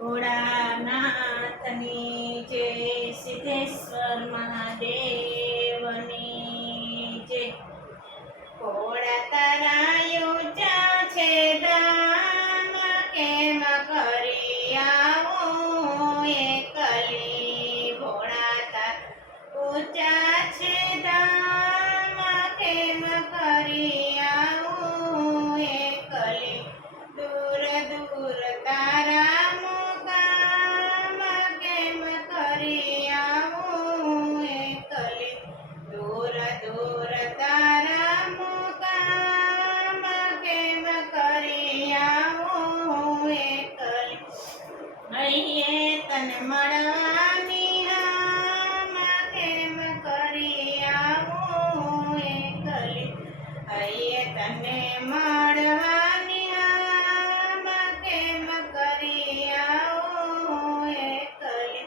ભોળાનાથની જય, સિદ્ધેશ્વર મહાદેવની જય। ભોળા તારા ઊંચા છે ધામ, કેમ કરી આવું એકલી। ભોળા તારા ઊંચા છે ધામ, કેમ કરી આવું એકલી। દૂર દૂર તારા મુકામ, કેમ કરી આવું એકલી। દૂર દૂર તારા મુકામ, કેમ કરી આવું એકલી। હૈયે તને મળવાની હામ, કેમ કરી આવું એકલી। હૈયે તને મળવાની હામ, કેમ કરી આવું એકલી।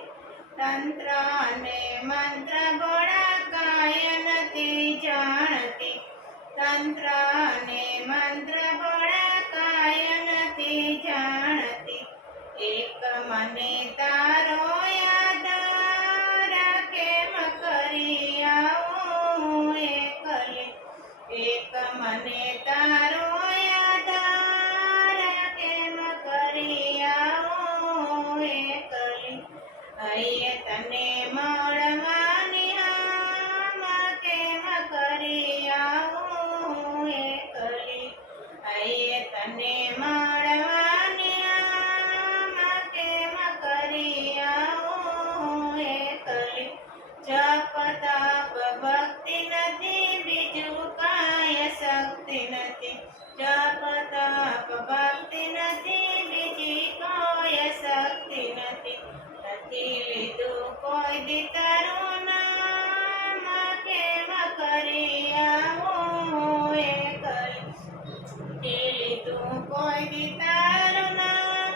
તંત્ર અને મંત્ર ભોળા કાંઈ નથી જાણતી, તંત્ર અને મંત્ર ભોળા કાંઈ નથી જાણતી। એક મને તારો આધાર, કેમ કરી આવું એકલી। એક મને તારો આધાર, કેમ કરી આવું એકલી। હૈયે તને મળવાની હામ, કેમ કરી આવું એકલી। હૈયે તને મળવાની હામ, કેમ કરી આવું એકલી। જપ તપ ભક્તિ નથી, બીજું કાંઈ શક્તિ નથી। જપ તપ ભક્તિ નથી, બીજી કોઈ શક્તિ નથી। નથી લીધું કોઈ દી તારું નામ, કેમ કરી આવું એકલી। નથી લીધું કોઈ દી તારું નામ,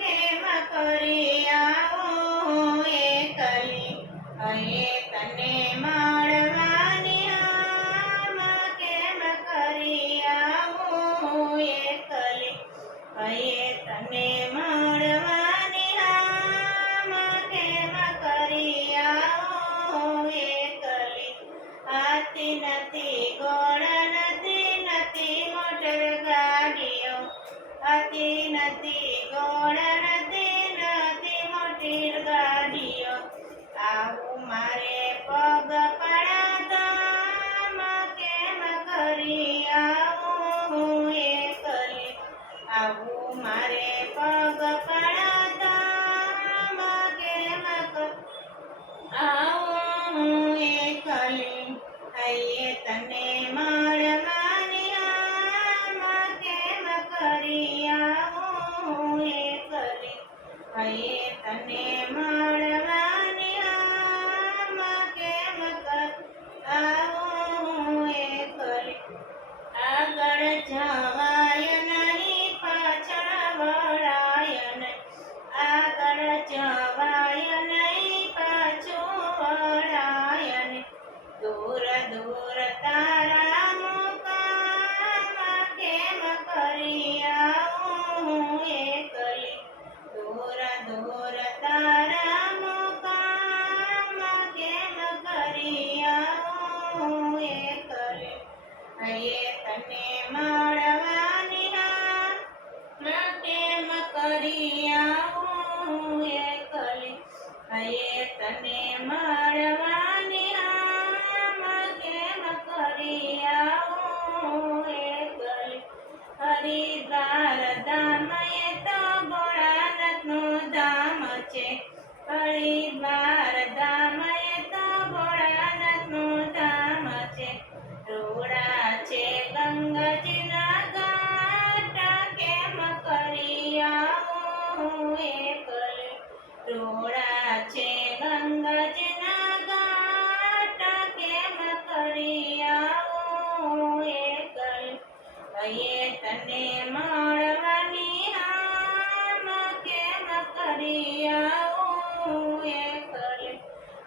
કેમ કરી આવું એકલી। હૈયે તને મળવાની હામ, કેમ કરી આવું એકલી। હૈયે તને મળવાની હામ, કેમ કરી આવું એકલી। હાથી નથી ઘોડ નથી, નથી મોટર ગાડીઓ। હાથી નથી ઘોડ નથી, નથી મોટી ગાડીઓ। આવું મારે પગ પડાધામ, કેમ કરી આવું એકલી। આવું મારે પગ પડાધામ, કેમ આવું એકલી। હૈયે તને મળવાની હામ, કેમ કરી આવું એકલી। હૈયે તને મળવાની હામ, કેમ કરી આવું એકલી। આગળ જવાય નહીં, પાછળ વળાય નહીં। આગળ જવાય નહીં, પાછું વળાય નહીં। દૂર દૂર તારા મુકામ, કેમ કરી આવું એકલી। દૂર દૂર તારા મુકામ, કેમ કરી આવું એકલી। હૈયે તને મળવાની હામ, કેમ કરી આવું એકલી। હૈયે તને મળવાની હામ, કેમ કરી આવું એકલી। હરિદ્વાર ધામ એ તો ભોળાનાથનું ધામ છે। હરિદ્વાર ધામ એ તો ભોળાનાથનું ધામ છે। રૂડા છે ગંગાજીના ઘાટ, કેમ કરી આવું એકલી। રૂડા છે ગંગાજીના ઘાટ, કેમ કરી આવું એકલી। હૈયે તને મળવાની હામ, કેમ કરી આવું એકલી।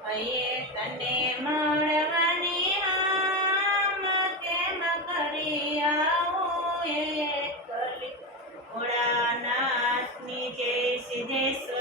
હૈયે તને મળવાની હામ, કેમ કરી આવું એકલી। ભોળાનાથની જય, જય